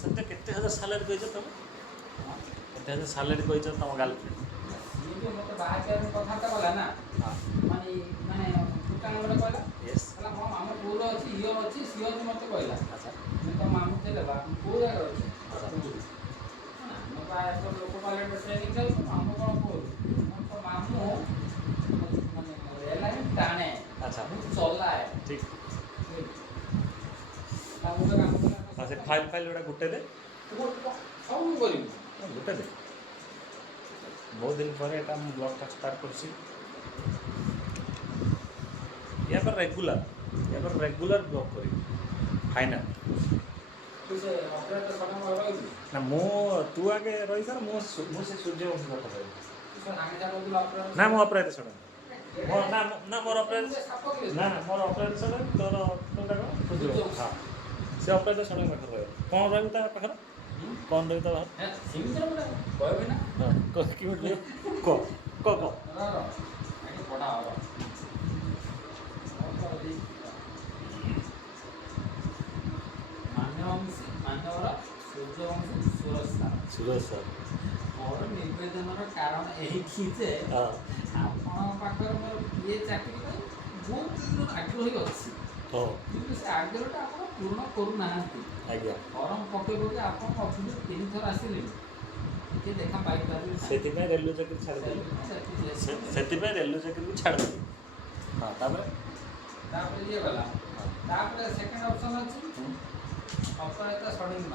सत्य केते हजार सैलरी कहिछ तमे केते हजार सैलरी कहिछ तम गर्लफ्रेंड ये जो मत बाहर के कथा त बोला ना हां माने माने दुकान वाला कहला यस कहला हां हम पूरा अछि इयो अछि सियो मत कहला अच्छा मैं तो मामू थे बा पूरा अछि अच्छा मैं बाहर तो लोक पायलट ट्रेनिंग जाऊ तो मामू कोन बोल तो मामू माने एयरलाइन टाणे अच्छा चला है ठीक कामू का काम हाँ से फाइल फाइल उड़ा गुटे दे सब करी गुटे दे बहुत दिन पर एटा हम ब्लॉग का स्टार्ट करছি यहाँ पर रेगुलर ब्लॉग करी फाइनल तो से ऑपरेटर सडन रही ना मो तू आगे रही सर मो से सूर्य वंश कथा कही तो से आगे जा बोल ऑपरेटर ना मो अपराध सडन मो ना ना मोर अपराध ना मोर अपराध सडन तोर तोटा सूर्य हां से अपराध सडन कथा रही कौन रही ता पाखर कौन रही ता बाहर सिमित्र बड़ा कहबे ना हां को की बोल को रो आगे बड़ा हो मान्यवर सूर्यवंशी सुरक्षा सुरेश सर मोर निवेदनर कारण यही जे हां आपण पाखर मोर ये चाकरी ପାଇଁ ବହୁତ ଦିନ ଆଗ୍ରହୀ ଅଛି हो କିନ୍ତୁ ସେ ଆଗ୍ରହଟା ଆପଣ ପୂରଣ କରୁନାହାନ୍ତି आज्ञा ଫର୍ମ ପକେଇବ ଯେ ଆପଣ ଅଫିସରୁ 3 ଥର ଆସିଲେଣି ଟିକେ ଦେଖା ପାଇପାରିବେ ସେଥିପାଇଁ ରେଲୱେ ଚାକିରି ଛାଡ଼ିଦେଲି ସେଥିପାଇଁ ରେଲୱେ ଚାକିରି ଛାଡ଼ିଦେଲି ହଁ ତାପରେ ଇଏ ଗଲା ତାପରେ ସେକେଣ୍ଡ ଅପସନ୍ ଅଛି ଅପରାଜିତା ଷଡ଼ଙ୍ଗୀ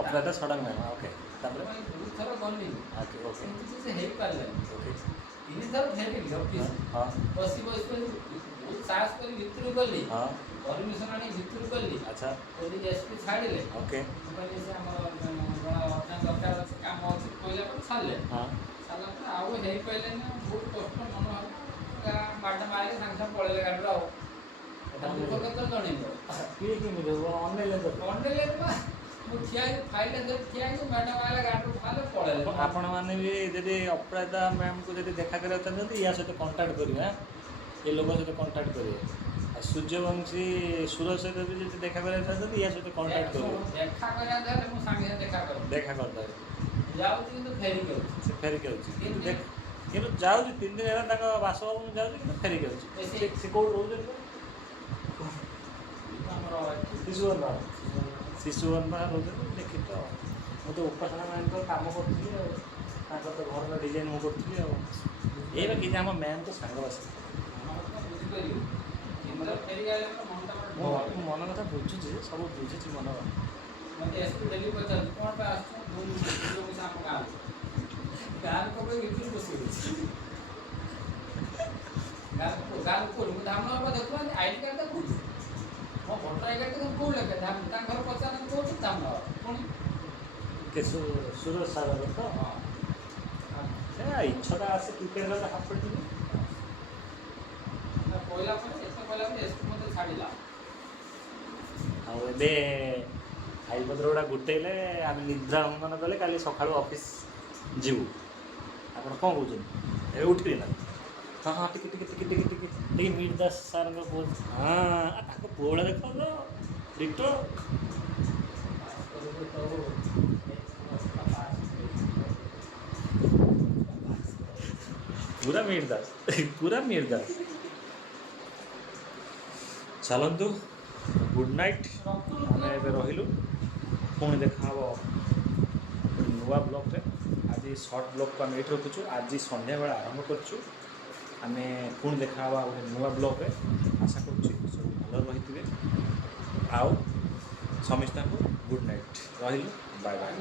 ଅପରାଧ ସଡ଼ନ ମ୍ୟାମ୍ ଓକେ ତାପରେ ଦୁଇ ଥର ଗଲି ଓକେ ଓକେ କିନ୍ତୁ ସେ ହେଇପାରିଲାନି ଓକେ 3 ଥର ଫେରିଲି ଅଫିସ ହଁ ବସି ବହୁତ ସାହସ କରି ଭିତରୁ ଗଲି ହଁ ପରମିଶନ ଆଣି ଭିତରୁ ଗଲି ଆଚ୍ଛା ପୋଲିସ ଏସପି ଛାଡ଼ିଲେ ଓକେ ମୁଁ କହିଲି ସେ ଆମର ଜଣେ ଅର୍ଜେଣ୍ଟ ଦରକାର ଅଛି କାମ ଅଛି କହିଲା ପରେ ଛାଡ଼ିଲେ ହଁ ସାରିଲା ପରେ ଆଉ ହେଇପାରିଲେନି ବହୁତ କଷ୍ଟ ମନ ହେଲା ବାଟ ମାରିକି ସାଙ୍ଗେ ସାଙ୍ଗେ ପଳେଇଲେ ଗାଡ଼ିରୁ ଆଉ ଦୁଃଖ କେତେବେଳେ ଜଣେଇବ କିଏ କେମିତି ଅନଲାଇନ୍ ମଣ୍ଡେଲେ ମୁଁ ଠିଆ ହେଇକି ଫାଇଲ୍ଟା ଧରି ଠିଆ ହେଇକି ମ୍ୟାଡ଼ାମ ଆଇଲା ଗାଡ଼ିରୁ ବାହାରିଲେ ପଳେଇଲେ ଆପଣମାନେ ବି ଯଦି ଅପରାଜିତା ମ୍ୟାମ୍କୁ ଯଦି ଦେଖା କରିବାକୁ ଚାହୁଁଛନ୍ତି ୟା ସହିତ କଣ୍ଟାକ୍ଟ କରିବେ ଏ ଲୋକ ସହିତ କଣ୍ଟାକ୍ଟ କରିବେ ଆଉ ସୂର୍ଯ୍ୟବଂଶୀ ସୁର ସହିତ ବି ଯଦି ଦେଖା କରିବାକୁ ଚାହୁଁଛନ୍ତି ୟା ସହିତ କଣ୍ଟାକ୍ଟ କରିବେ ଦେଖା କରିବା ଧରେ ମୁଁ ସାଙ୍ଗେ ସାଙ୍ଗେ ଦେଖା କରିବି ଦେଖା କରିଦେବେ ଯାଉଛି କିନ୍ତୁ ଫେରିକି ଆଉଛି ସେ ଫେରିକି ଆଉଛି କିନ୍ତୁ ଯାଉଛି 3 ଦିନ ହେଲା ତାଙ୍କ ବାସଭବନ ଯାଉଛି କିନ୍ତୁ ଫେରିକି ଆଉଛି ସେ କେଉଁଠି ରହୁଛନ୍ତି ଆମର ଶିଶୁବନ୍ଧା ରହୁଛନ୍ତି ଦେଖିତ ମୁଁ ତ ଉପାସନା ମ୍ୟାମ୍ଙ୍କ କାମ କରୁଥିଲି ଆଉ ତାଙ୍କର ତ ଘରର ଡିଜାଇନ୍ ମୁଁ କରୁଥିଲି ଆଉ ଏଇ ବା କିଛି ଆମ ମ୍ୟାମ୍ ତ ସାଙ୍ଗବାସୀ ବୁଝିପାରିବି କିନ୍ତୁ ଫେରିକି ଆଇଲେ ମନଟା ମୁଁ ମନ କଥା ବୁଝୁଛି ସବୁ ବୁଝୁଛି ମନ ମୋତେ ଏସପି ଡେଲି ପଚାରୁଛି କ'ଣ ପାଇଁ ଆସୁଛୁ ଆମ ଗାଁକୁ ଗାଁକୁ ପକେଇ ଭିତରୁ ବସି ଗଲି ଗାଁକୁ କୋଉଠି ମୁଁ ଧାମ ଦେଖୁନାହାନ୍ତି ଆଇଡି କାର୍ଡ଼ଟା କୋଉଠି ମୋ ଭୋଟର ଆଇ କାର୍ଡ଼ କେଉଁ ଲେଖେ ତାଙ୍କ ଘର ପଚାରନ୍ତି କୋଉଠି ଧାମ ପୁଣି ସୁରଜ ସାଗର ତ ହଁ ସେ ଇଚ୍ଛାଟା ଆସେ କ୍ରିକେଟ୍ ଗଲେ ହାଫ୍ ପଡ଼ିଯିବ କହିଲା ପରେ ଏତେ କହିଲା ପରେ ଏସପି ମୋତେ ଛାଡ଼ିଲା ଆଉ ଏବେ ଫାଇଲପତ୍ର ଗୁଡ଼ା ଗୋଟେଇଲେ ଆମେ ନିଦ୍ରା ଭଙ୍ଗନ କଲେ କାଲି ସକାଳୁ ଅଫିସ୍ ଯିବୁ ଆପଣ କ'ଣ କହୁଛନ୍ତି ଏବେ ଉଠିବେ ନା ହଁ ହଁ ଟିକେ ମିଟ୍ ଦାସ ସାର୍ଙ୍କ ପୁଅ ହଁ ତାଙ୍କ ପୁଅ ଭଳିଆ ଦେଖ ତ ଡିଟୋ ପୁରା ମିଟ୍ ଦାସ ଚାଲନ୍ତୁ ଗୁଡ୍ ନାଇଟ୍ ଆମେ ଏବେ ରହିଲୁ ପୁଣି ଦେଖା ହେବ ନୂଆ ବ୍ଲଗ୍ରେ ଆଜି ସର୍ଟ ବ୍ଲଗ୍କୁ ଆମେ ଏଇଠି ରଖୁଛୁ ଆଜି ସନ୍ଧ୍ୟାବେଳେ ଆରମ୍ଭ କରୁଛୁ ଆମେ ପୁଣି ଦେଖା ହେବା ଗୋଟେ ନୂଆ ବ୍ଲଗ୍ରେ ଆଶା କରୁଛି ସବୁ ଭଲ ରହିଥିବେ ଆଉ ସମସ୍ତଙ୍କୁ ଗୁଡ୍ ନାଇଟ୍ ରହିଲୁ ବାଏ ବାଏ।